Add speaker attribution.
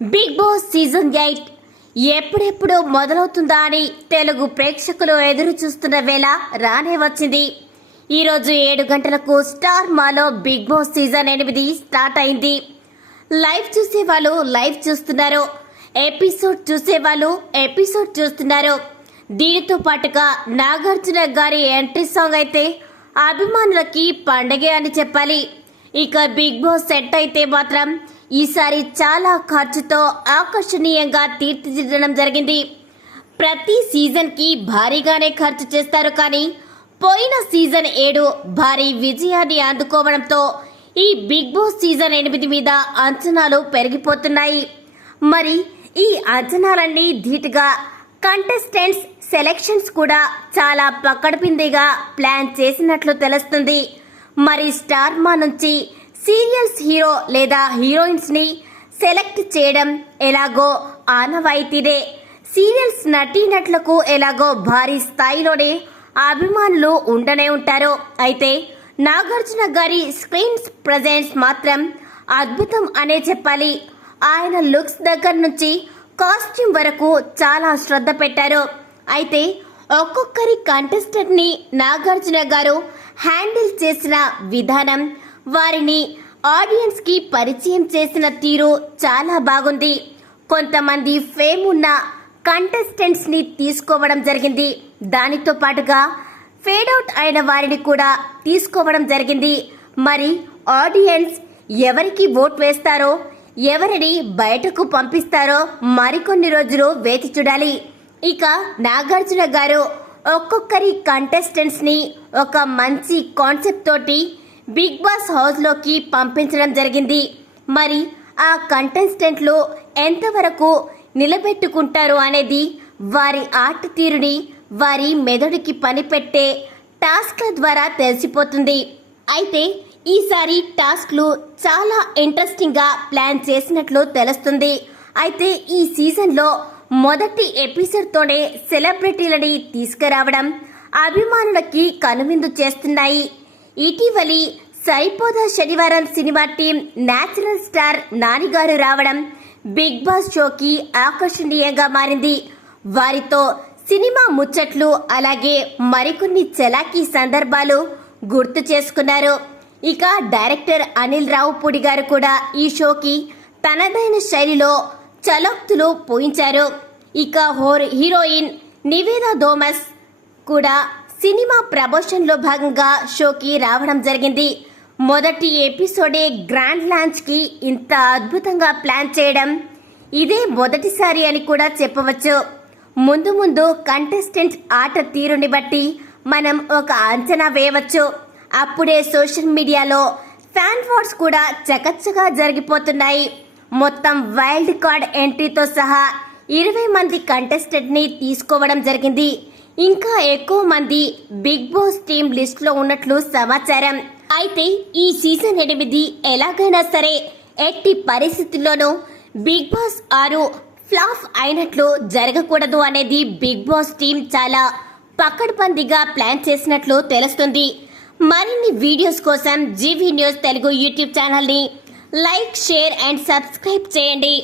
Speaker 1: Big boss season eight ఎప్పుడెప్పుడు మొదలవుతుందా అని తెలుగు ప్రేక్షకులు ఎదురు చూస్తున్న వేళ రానే వచ్చింది. ఈరోజు ఏడు గంటలకు స్టార్ మాలో బిగ్ బాస్ సీజన్ ఎనిమిది స్టార్ట్ అయింది. లైవ్ చూసే వాళ్ళు లైవ్ చూస్తున్నారు. ఎపిసోడ్ చూసే వాళ్ళు ఎపిసోడ్ చూస్తున్నారు. దీనితో పాటుగా నాగార్జున గారి ఎంట్రీ సాంగ్ అయితే అభిమానులకి పండగే అని చెప్పాలి. ఇక బిగ్ బాస్ సెట్ అయితే మాత్రం ఈసారి చాలా ఖర్చుతో ఆకర్షణీయంగా తీర్చిదిద్దడం జరిగింది. ప్రతి సీజన్కి భారీగానే ఖర్చు చేస్తారు కానీ పోయిన సీజన్ ఏడు భారీ విజయాన్ని అందుకోవడంతో ఈ బిగ్ బాస్ సీజన్ ఎనిమిది మీద అంచనాలు పెరిగిపోతున్నాయి. మరి ఈ అంచనాలన్నీ ధీటుగా కంటెస్టెంట్స్ సెలెక్షన్స్ కూడా చాలా పక్కడపిందిగా ప్లాన్ చేసినట్లు తెలుస్తుంది. మరి స్టార్ మా నుంచి సీరియల్స్ హీరో లేదా హీరోయిన్స్ని సెలెక్ట్ చేయడం ఎలాగో ఆనవాయితీనే. సీరియల్స్ నటీనటులకు ఎలాగో భారీ స్థాయిలోనే అభిమానులు ఉండనే ఉంటారు. అయితే నాగార్జున గారి స్క్రీన్స్ ప్రజెన్స్ మాత్రం అద్భుతం అనే చెప్పాలి. ఆయన లుక్స్ దగ్గర నుంచి కాస్ట్యూమ్ వరకు చాలా శ్రద్ధ పెట్టారు. అయితే ఒక్కొక్కరి కంటెస్టెంట్ని నాగార్జున గారు హ్యాండిల్ చేసిన విధానం వారిని ఆడియన్స్కి పరిచయం చేసిన తీరు చాలా బాగుంది. కొంతమంది ఫేమ్ ఉన్న కంటెస్టెంట్స్ని తీసుకోవడం జరిగింది. దానితో పాటుగా ఫేడౌట్ అయిన వారిని కూడా తీసుకోవడం జరిగింది. మరి ఆడియన్స్ ఎవరికి ఓట్ వేస్తారో ఎవరిని బయటకు పంపిస్తారో మరికొన్ని రోజులు వేచి చూడాలి. ఇక నాగార్జున గారు ఒక్కొక్కరి కంటెస్టెంట్స్ని ఒక మంచి కాన్సెప్ట్ తోటి బిగ్ బాస్ హౌస్లోకి పంపించడం జరిగింది. మరి ఆ కంటెస్టెంట్లు ఎంతవరకు నిలబెట్టుకుంటారు అనేది వారి ఆర్ట్ తీరుని వారి మెదడుకి పనిపెట్టే టాస్క్ల ద్వారా తెలిసిపోతుంది. అయితే ఈసారి టాస్క్లు చాలా ఇంట్రెస్టింగ్గా ప్లాన్ చేసినట్లు తెలుస్తుంది. అయితే ఈ సీజన్లో మొదటి ఎపిసోడ్తోనే సెలబ్రిటీలని తీసుకురావడం అభిమానులకి కనువిందు చేస్తున్నాయి. ఇటీవలి Saripodhaa Sanivaaram cinema team natural star నానిగారు రావడం బిగ్ బాస్ షోకి ఆకర్షణీయంగా మారింది. వారితో సినిమా ముచ్చట్లు అలాగే మరికొన్ని చలాకీ సందర్భాలు గుర్తు చేసుకున్నారు. ఇక డైరెక్టర్ అనిల్ రావుపూడి గారు కూడా ఈ షోకి తనదైన శైలిలో చలోక్తులు పోయించారు. ఇక హోర్ హీరోయిన్ నివేదా థోమస్ కూడా సినిమా ప్రమోషన్లో భాగంగా షోకి రావడం జరిగింది. మొదటి ఎపిసోడే గ్రాండ్ లాంచ్కి ఇంత అద్భుతంగా ప్లాన్ చేయడం ఇదే మొదటిసారి అని కూడా చెప్పవచ్చు. ముందు ముందు కంటెస్టెంట్ ఆట తీరుని బట్టి మనం ఒక అంచనా వేయవచ్చు. అప్పుడే సోషల్ మీడియాలో ఫ్యాన్ వార్స్ కూడా చకచ్చగా జరిగిపోతున్నాయి. మొత్తం వైల్డ్ కార్డ్ ఎంట్రీతో సహా ఇరవై మంది కంటెస్టెంట్ని తీసుకోవడం జరిగింది. ఇంకా ఎక్కువ మంది బిగ్ బాస్ టీం లిస్ట్లో ఉన్నట్లు సమాచారం. అయితే ఈ సీజన్ ఎనిమిది ఎలాగైనా సరే ఎట్టి పరిస్థితుల్లోనూ బిగ్ బాస్ ఆరు ఫ్లాప్ అయినట్లు జరగకూడదు అనేది బిగ్ బాస్ టీం చాలా పకడ్బందీగా ప్లాన్ చేసినట్లు తెలుస్తుంది. మరిన్ని వీడియోస్ కోసం జీవీ న్యూస్ తెలుగు యూట్యూబ్ ఛానల్ని లైక్ షేర్ అండ్ సబ్స్క్రైబ్ చేయండి